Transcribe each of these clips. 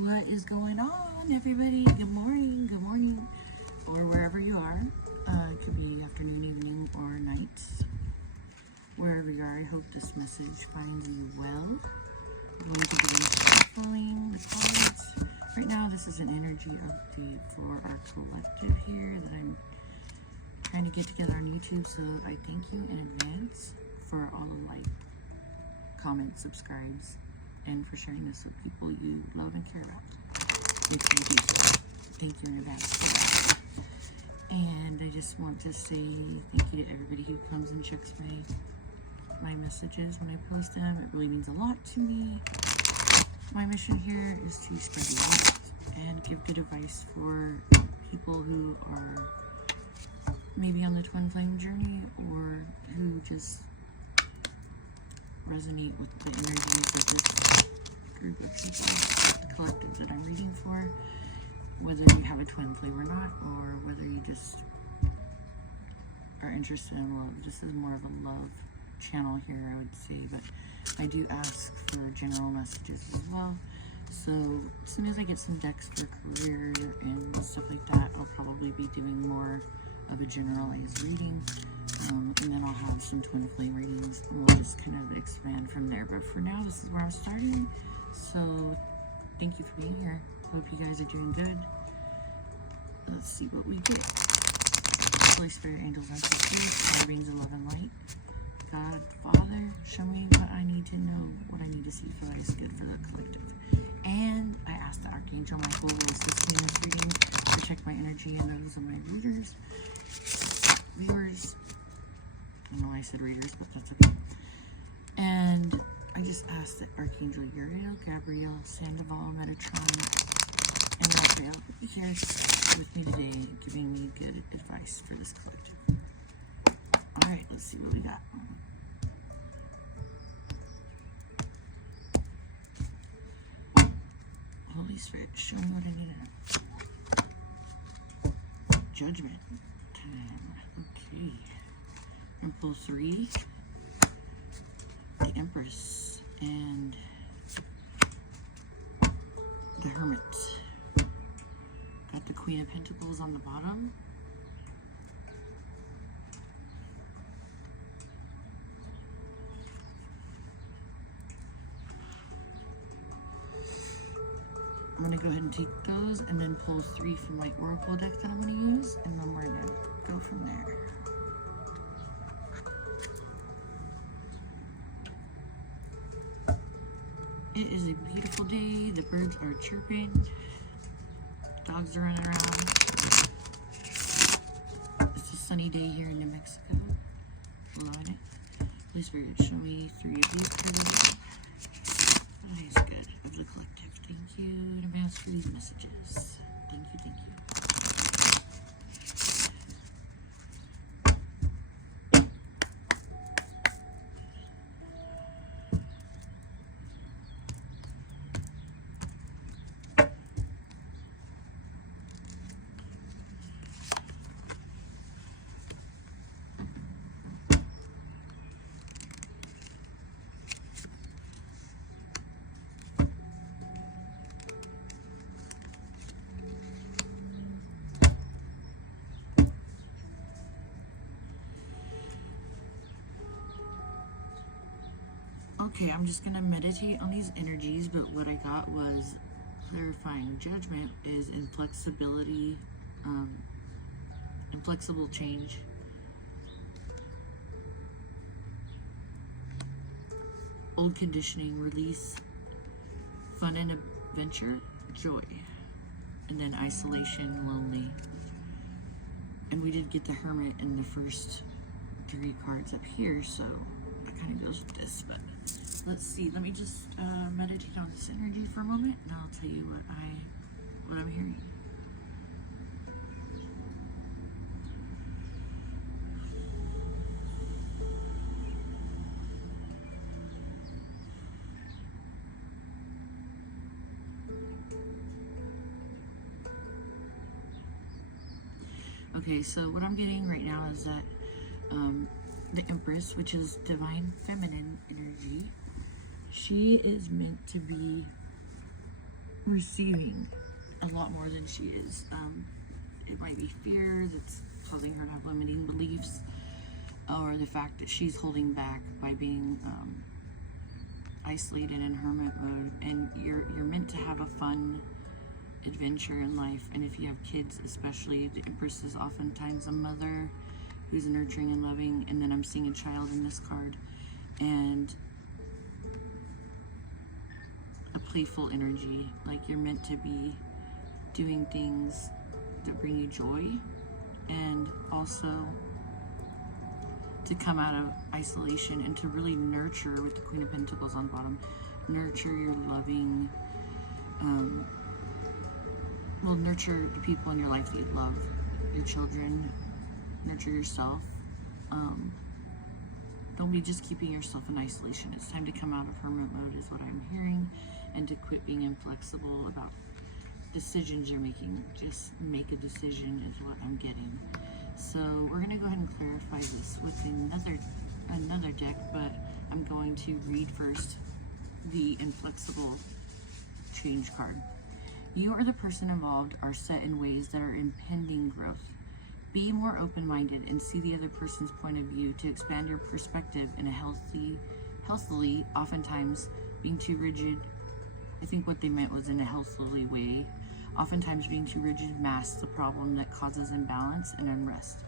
What is going on, everybody? Good morning, or wherever you are. It could be afternoon, evening, or night. Wherever you are, I hope this message finds you well. I'm going to be shuffling the cards. Right now, this is an energy update for our collective here that I'm trying to get together on YouTube. So I thank you in advance for all the like, comments, subscribes, and for sharing this with people you love and care about. If you do so, thank you in advance for that. And I just want to say thank you to everybody who comes and checks my messages when I post them. It really means a lot to me. My mission here is to spread love and give good advice for people who are maybe on the twin flame journey or who just resonate with the energies of this group of people, the collective that I'm reading for, whether you have a twin flame or not, or whether you just are interested in love. This is more of a love channel here, I would say, but I do ask for general messages as well. So as soon as I get some decks for career and stuff like that, I'll probably be doing more of a generalized reading. And then I'll have some twin flame readings, and we'll just kind of expand from there. But for now, this is where I'm starting. So thank you for being here. Hope you guys are doing good. Let's see what we get. Holy Spirit, angels, ancestors, all beings of love and light. God, Father, show me what I need to know, what I need to see for that is good for the collective. And I ask the Archangel Michael will assist me in this reading, protect my energy and those of my readers, viewers. I don't know why I said readers, but that's okay. And I just ask that Archangel Uriel, Gabriel, Sandoval, Metatron, and Raphael be here with me today, giving me good advice for this collective. Alright, let's see what we got. Holy Spirit, show me what I need to know. Judgment time. Okay. I'm going to pull 3. The Empress and the Hermit. Got the Queen of Pentacles on the bottom. I'm going to go ahead and take those and then pull 3 from my Oracle deck that I'm going to use, and then we're going to go from there. It is a beautiful day. The birds are chirping. Dogs are running around. It's a sunny day here in New Mexico. Loving it. Please, Spirit, show me 3 of these cards. That is good. Of the collective. Thank you in advance for these messages. Thank you, thank you. Okay, I'm just going to meditate on these energies, but what I got was clarifying judgment is inflexibility, inflexible change, old conditioning, release, fun and adventure, joy, and then isolation, lonely. And we did get the Hermit in the first 3 cards up here, so that kind of goes with this, but let's see. Let me just meditate on this energy for a moment, and I'll tell you what I'm hearing. Okay, so what I'm getting right now is that the Empress, which is divine feminine energy, she is meant to be receiving a lot more than she is. It might be fear that's causing her to have limiting beliefs, or the fact that she's holding back by being isolated in hermit mode. And you're meant to have a fun adventure in life, and if you have kids especially, the Empress is oftentimes a mother who's nurturing and loving, and then I'm seeing a child in this card, and a playful energy, like you're meant to be doing things that bring you joy, and also to come out of isolation and to really nurture, with the Queen of Pentacles on bottom, nurture your loving, nurture the people in your life that you love, your children, nurture yourself. Don't be just keeping yourself in isolation. It's time to come out of hermit mode is what I'm hearing, and to quit being inflexible about decisions you're making. Just make a decision is what I'm getting. So we're going to go ahead and clarify this with another deck, but I'm going to read first the inflexible change card. You or the person involved are set in ways that are impending growth. Be more open-minded and see the other person's point of view to expand your perspective in a healthily, oftentimes being too rigid. I think what they meant was in a healthily way. Oftentimes being too rigid masks the problem that causes imbalance and unrest.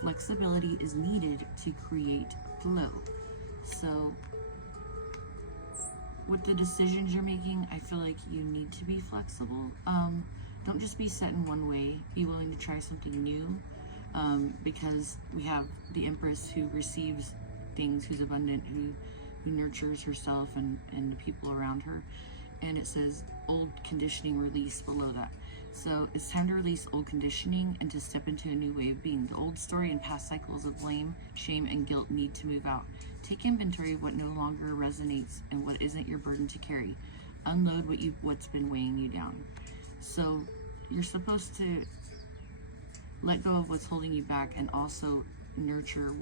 Flexibility is needed to create flow. So with the decisions you're making, I feel like you need to be flexible. Don't just be set in one way. Be willing to try something new, because we have the Empress who receives things, who's abundant, who nurtures herself and the people around her. And it says old conditioning release below that. So it's time to release old conditioning and to step into a new way of being. The old story and past cycles of blame, shame, and guilt need to move out. Take inventory of what no longer resonates and what isn't your burden to carry. Unload what's been weighing you down. So you're supposed to let go of what's holding you back, and also nurture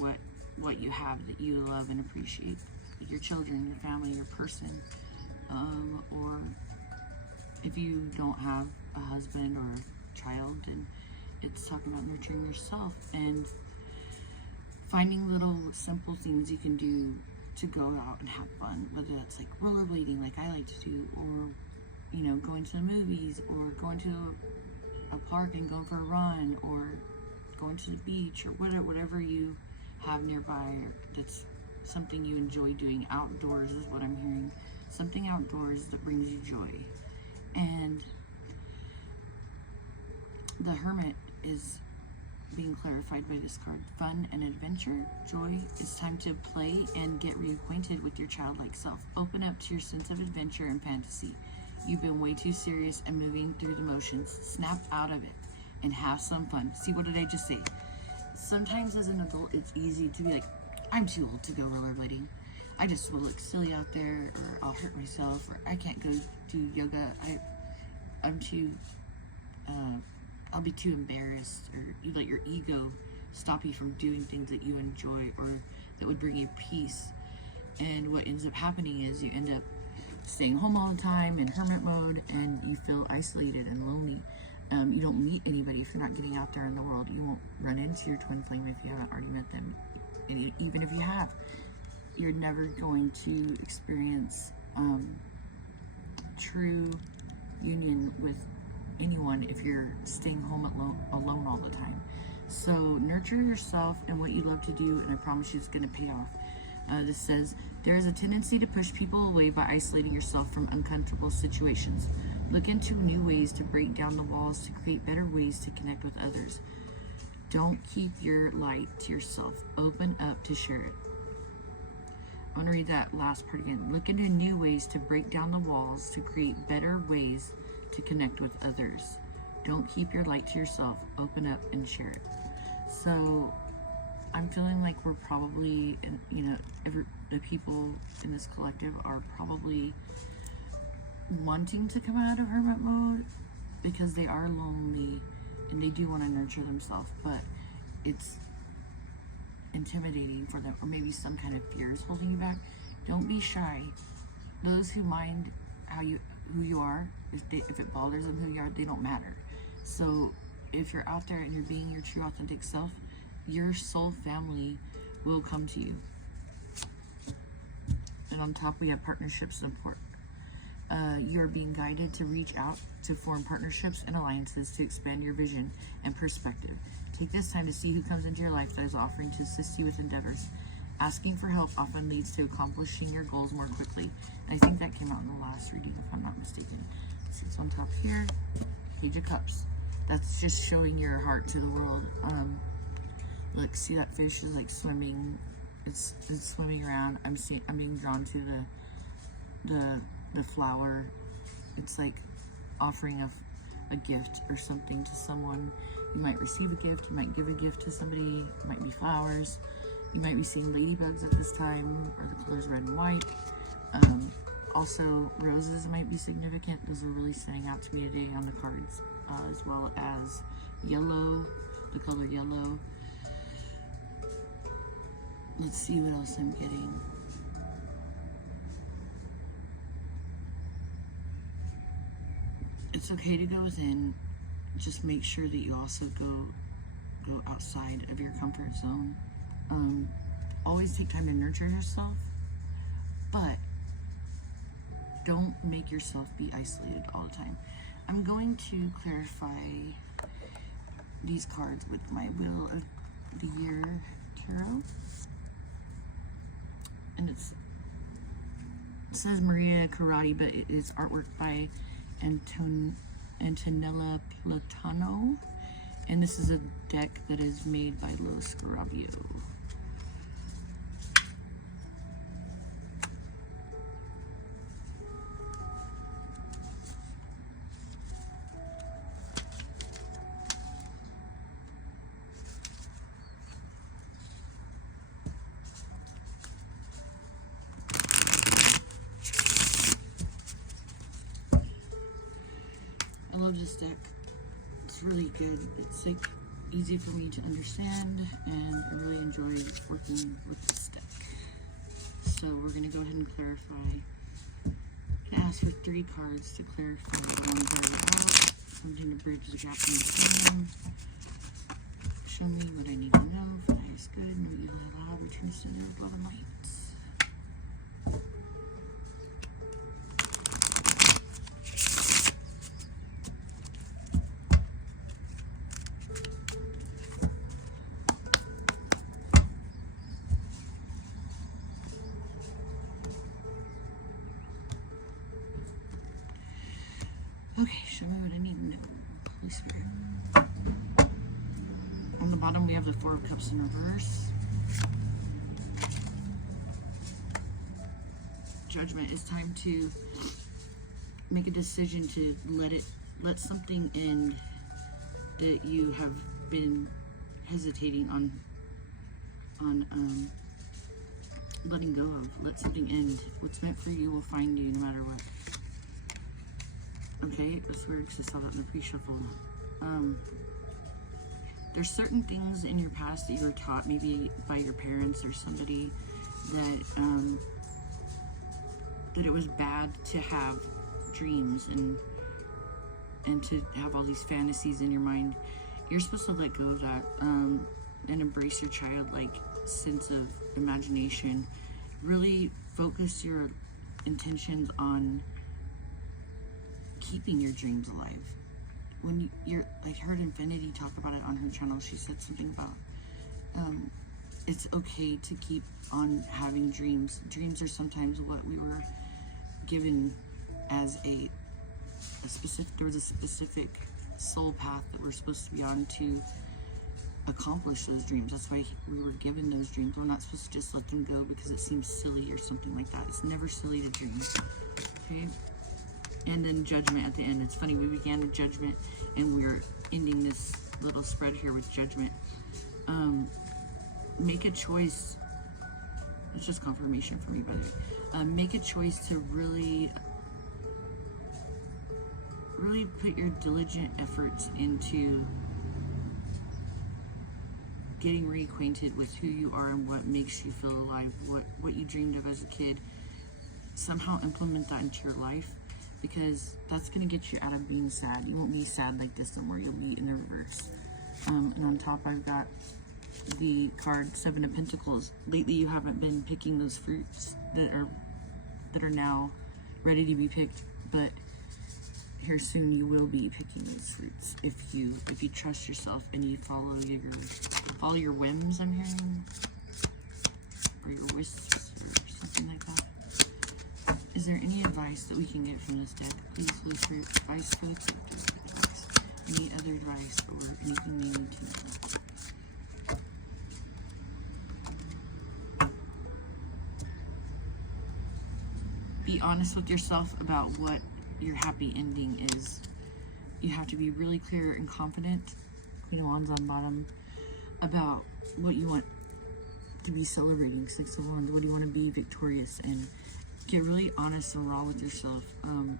what you have that you love and appreciate. Your children, your family, your person. Or if you don't have a husband or a child, then it's talking about nurturing yourself and finding little simple things you can do to go out and have fun, whether that's like rollerblading like I like to do, or going to the movies, or going to a park and going for a run, or going to the beach, or whatever you have nearby that's something you enjoy doing. Outdoors is what I'm hearing. Something outdoors that brings you joy. And the Hermit is being clarified by this card. Fun and adventure, joy. It's time to play and get reacquainted with your childlike self. Open up to your sense of adventure and fantasy. You've been way too serious and moving through the motions. Snap out of it and have some fun. See, what did I just say? Sometimes as an adult, it's easy to be like, I'm too old to go rollerblading. I just will look silly out there, or I'll hurt myself, or I can't go do yoga. I'm too, I'll be too embarrassed, or you let your ego stop you from doing things that you enjoy or that would bring you peace. And what ends up happening is you end up staying home all the time in hermit mode, and you feel isolated and lonely. You don't meet anybody if you're not getting out there in the world. You won't run into your twin flame if you haven't already met them. And even if you have, you're never going to experience true union with anyone if you're staying home alone all the time. So nurture yourself and what you love to do, and I promise you it's going to pay off. This says, there is a tendency to push people away by isolating yourself from uncomfortable situations. Look into new ways to break down the walls to create better ways to connect with others. Don't keep your light to yourself. Open up to share it. I want to read that last part again. Look into new ways to break down the walls to create better ways to connect with others. Don't keep your light to yourself. Open up and share it. So I'm feeling like we're probably, the people in this collective are probably wanting to come out of hermit mode because they are lonely and they do want to nurture themselves, but it's intimidating for them, or maybe some kind of fear is holding you back. Don't be shy. Those who mind how you who you are. If it bothers them who you are, they don't matter. So if you're out there and you're being your true authentic self, your soul family will come to you. And on top, we have partnership support. You're being guided to reach out to form partnerships and alliances to expand your vision and perspective. Take this time to see who comes into your life that is offering to assist you with endeavors. Asking for help often leads to accomplishing your goals more quickly. And I think that came out in the last reading, if I'm not mistaken. See, it's on top here. Page of Cups. That's just showing your heart to the world. Look, see that fish is like swimming. It's swimming around. I'm being drawn to the flower. It's like offering a gift or something to someone. You might receive a gift. You might give a gift to somebody. It might be flowers. You might be seeing ladybugs at this time, or the colors red and white. Also, roses might be significant. Those are really standing out to me today on the cards, as well as yellow, the color yellow. Let's see what else I'm getting. It's okay to go within. Just make sure that you also go outside of your comfort zone. Always take time to nurture yourself, but don't make yourself be isolated all the time. I'm going to clarify these cards with my Wheel of the Year Tarot. And it says Maria Carati, but it is artwork by Antonella Platano. And this is a deck that is made by Lo Scarabeo. I love this deck. It's really good. It's like easy for me to understand, and I really enjoy working with this deck. So we're going to go ahead and clarify. I ask for 3 cards to clarify the ones that are out. Something to bridge the gap in between. Show me what I need to know for the highest good. No evil allowed. Return to center of bottom lights. Okay, show me what I need to know. Holy Spirit. On the bottom, we have the 4 of Cups in reverse. Judgment. It's time to make a decision to let something end that you have been hesitating on letting go of. Let something end. What's meant for you will find you no matter what. Okay, that's weird because I saw that in the pre-shuffle. There's certain things in your past that you were taught, maybe by your parents or somebody, that that it was bad to have dreams and to have all these fantasies in your mind. You're supposed to let go of that and embrace your childlike sense of imagination. Really focus your intentions on keeping your dreams alive. When you're, I heard Infinity talk about it on her channel. She said something about it's okay to keep on having dreams. Dreams are sometimes what we were given as a specific, there was a specific soul path that we're supposed to be on to accomplish those dreams. That's why we were given those dreams. We're not supposed to just let them go because it seems silly or something like that. It's never silly to dream. Okay? And then Judgment at the end. It's funny, we began with Judgment and we're ending this little spread here with Judgment. Make a choice. It's just confirmation for me, by the way. Make a choice to really put your diligent efforts into getting reacquainted with who you are and what makes you feel alive, what you dreamed of as a kid. Somehow implement that into your life. because that's going to get you out of being sad. You won't be sad like this no more. You'll be in the reverse. And on top, I've got the card Seven of Pentacles. Lately, you haven't been picking those fruits that are now ready to be picked, but here soon you will be picking those fruits if you trust yourself and you follow your whims. I'm hearing, or your wisps, or something like that. Is there any advice that we can get from this deck? Please, Holy Spirit, advice for the collective, advice. Any other advice or anything they need to know? Be honest with yourself about what your happy ending is. You have to be really clear and confident, Queen of Wands on bottom, about what you want to be celebrating. Six of Wands, what do you want to be victorious in? Get really honest and raw with yourself. I'm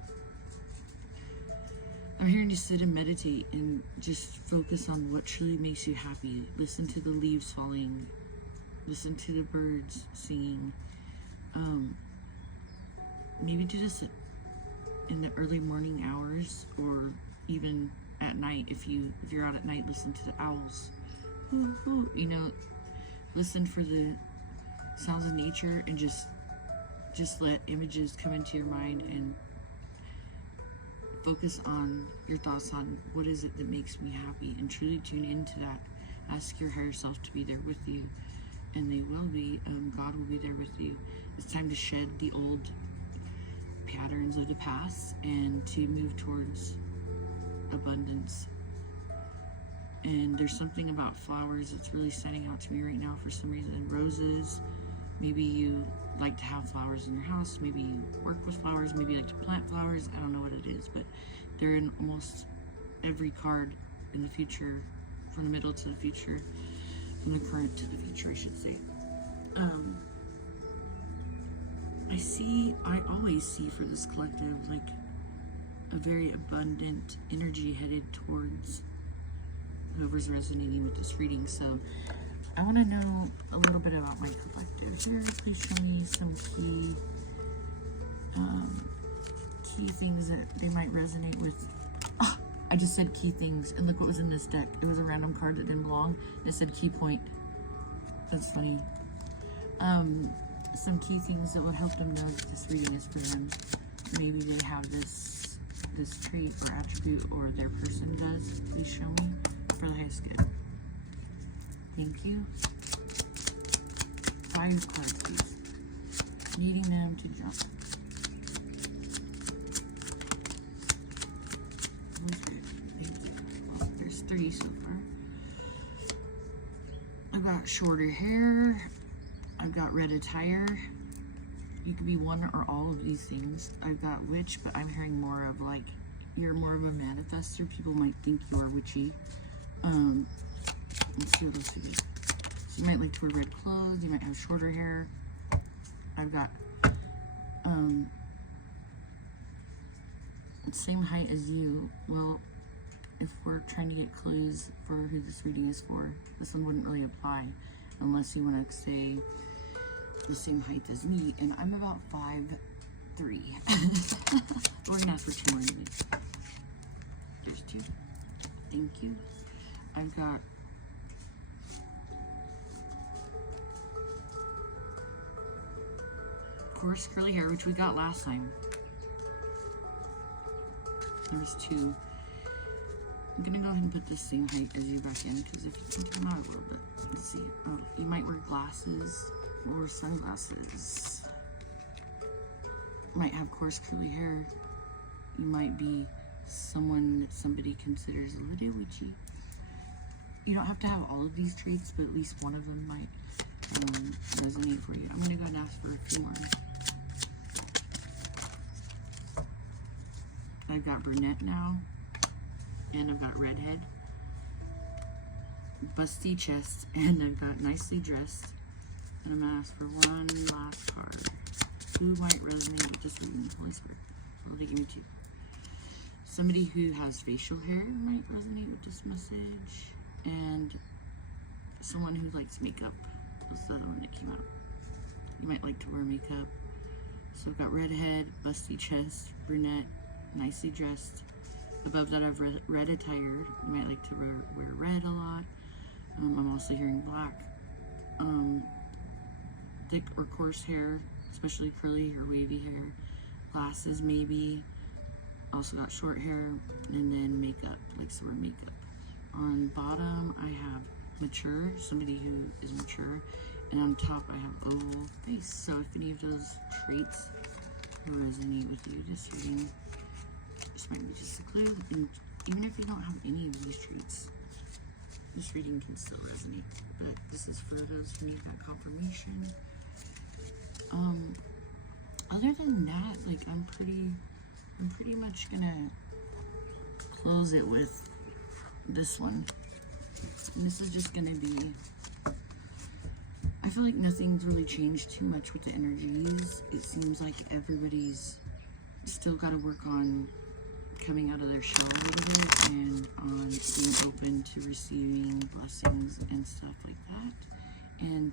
hearing you sit and meditate and just focus on what truly makes you happy. Listen to the leaves falling. Listen to the birds singing. Maybe do this in the early morning hours, or even at night. If you're out at night, listen to the owls. You know, listen for the sounds of nature, and just let images come into your mind and focus on your thoughts on what is it that makes me happy, and truly tune into that. Ask your higher self to be there with you, and they will be. God will be there with you. It's time to shed the old patterns of the past and to move towards abundance. And there's something about flowers that's really standing out to me right now for some reason. Roses. Maybe you like to have flowers in your house. Maybe you work with flowers. Maybe you like to plant flowers. I don't know what it is, but they're in almost every card in the future, from the middle to the future, from the current to the future, I should say. I always see for this collective, like, a very abundant energy headed towards whoever's resonating with this reading. So I want to know a little bit about my collective here. Please show me some key things that they might resonate with. Oh, I just said key things, and look what was in this deck. It was a random card that didn't belong, and it said key point. That's funny. Some key things that would help them know that this reading is for them. Maybe they have this trait or attribute, or their person does. Please show me for the highest good. Thank you. 5 cards, please. Needing them to jump. Thank you. Well, there's 3 so far. I've got shorter hair. I've got red attire. You could be one or all of these things. I've got witch, but I'm hearing more of, like, you're more of a manifester. People might think you are witchy. Let's see what else we do. So you might like to wear red clothes. You might have shorter hair. I've got same height as you. Well, if we're trying to get clues for who this reading is for, this one wouldn't really apply unless you want to say the same height as me, and I'm about 5'3". We're gonna ask for 2 more maybe. There's 2. Thank you. I've got coarse curly hair, which we got last time. There's 2. I'm gonna go ahead and put the same height as you back in, because if you can come out a little bit, let's see. Oh, you might wear glasses or sunglasses. Might have coarse curly hair. You might be someone that somebody considers a little witchy. You don't have to have all of these traits, but at least one of them might resonate for you. I'm gonna go ahead and ask for a few more. I've got brunette now, and I've got redhead, busty chest, and I've got nicely dressed. And I'm gonna ask for one last card. Who might resonate with this reading? Holy Spirit. Well, they give me 2. Somebody who has facial hair might resonate with this message, and someone who likes makeup. That's the other one that came out. You might like to wear makeup. So I've got redhead, busty chest, brunette, nicely dressed. Above that, I've red attired. You might like to wear red a lot. I'm also hearing black. Thick or coarse hair, especially curly or wavy hair. Glasses, maybe. Also got short hair. And then makeup, likes to wear makeup. On bottom, I have mature, somebody who is mature. And on top, I have oval face. So if any of those traits resonate with you, just reading, this might be just a clue. And even if you don't have any of these traits, this reading can still resonate. But this is for those who need that confirmation. Other than that, like I'm pretty much gonna close it with this one. And this is just gonna be, I feel like nothing's really changed too much with the energies. It seems like everybody's still got to work on coming out of their shell a little bit and on being open to receiving blessings and stuff like that. And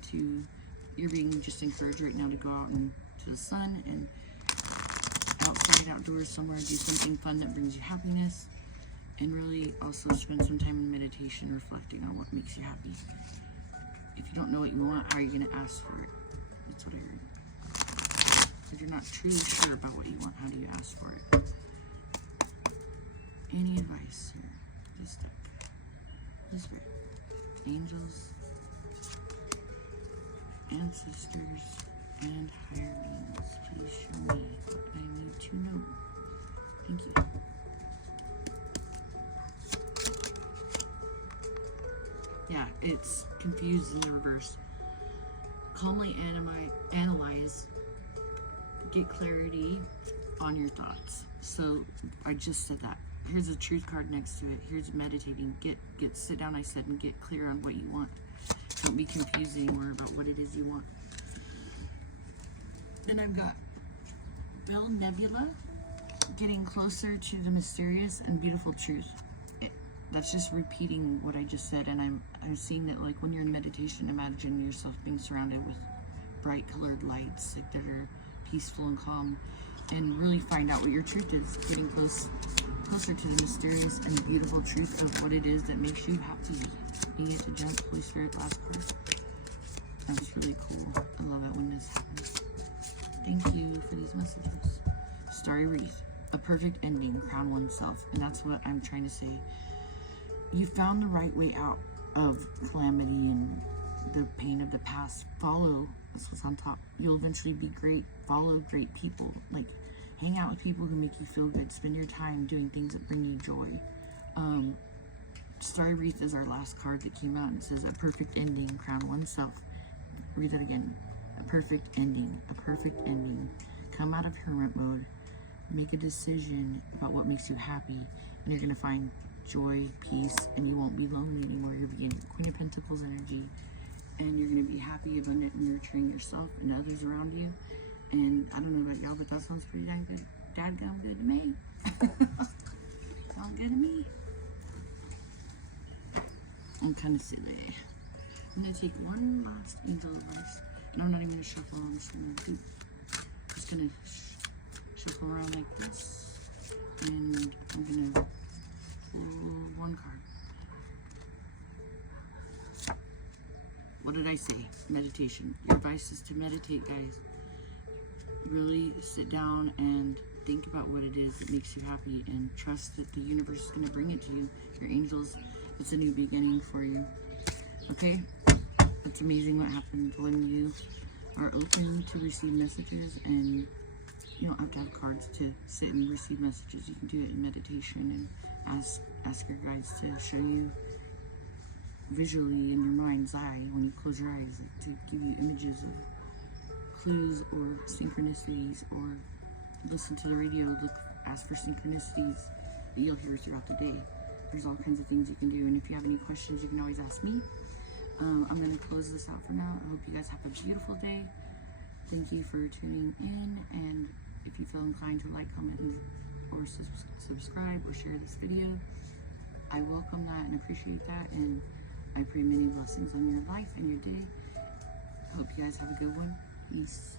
you're being just encouraged right now to go out into the sun and outside, outdoors somewhere, do something fun that brings you happiness. And really also spend some time in meditation reflecting on what makes you happy. If you don't know what you want, how are you going to ask for it? That's what I heard. If you're not truly sure about what you want, how do you ask for it? Any advice here? This deck. This way. Angels, ancestors, and higher beings. Please show me what I need to know. Thank you. Yeah, it's confused in the reverse. Calmly analyze, get clarity on your thoughts. So I just said that. Here's a truth card next to it. Here's meditating. Sit down, I said, and get clear on what you want. Don't be confused anymore about what it is you want. Then I've got Bell Nebula, getting closer to the mysterious and beautiful truth. That's just repeating what I just said, and I'm seeing that, like, when you're in meditation, imagine yourself being surrounded with bright colored lights, like, that are peaceful and calm, and really find out what your truth is, getting closer to the mysterious and beautiful truth of what it is that makes you happy. You get to jump Holy Spirit last card. That was really cool. I love it when this happens. Thank you for these messages. Starry Wreath, a perfect ending, crown oneself, and that's what I'm trying to say. You found the right way out of calamity and the pain of the past. Follow, that's what's on top. You'll eventually be great. Follow great people. Like, hang out with people who make you feel good. Spend your time doing things that bring you joy. Starry Wreath is our last card that came out, and it says a perfect ending, crown oneself. Read that again. A perfect ending. A perfect ending. Come out of hermit mode. Make a decision about what makes you happy, and you're going to find joy, peace, and you won't be lonely anymore. You're beginning Queen of Pentacles energy, and you're going to be happy, abundant, and nurturing yourself and others around you. And I don't know about y'all, but that sounds pretty dang good. Dadgum good to me. Sounds good to me. I'm kind of silly. I'm going to take one last angel advice, and I'm not even going to shuffle. I'm just going to shuffle around like this, and I'm going to one card. What did I say? Meditation. Your advice is to meditate, guys. Really sit down and think about what it is that makes you happy, and trust that the universe is going to bring it to you. Your angels, it's a new beginning for you. Okay? It's amazing what happens when you are open to receive messages, and you don't have to have cards to sit and receive messages. You can do it in meditation and ask your guides to show you visually in your mind's eye when you close your eyes, to give you images of clues or synchronicities, or listen to the radio, ask for synchronicities that you'll hear throughout the day. There's all kinds of things you can do, and if you have any questions, you can always ask me. I'm going to close this out for now. I hope you guys have a beautiful day. Thank you for tuning in, and if you feel inclined to like, comment, or subscribe or share this video, I welcome that and appreciate that, and I pray many blessings on your life and your day. Hope you guys have a good one. Peace.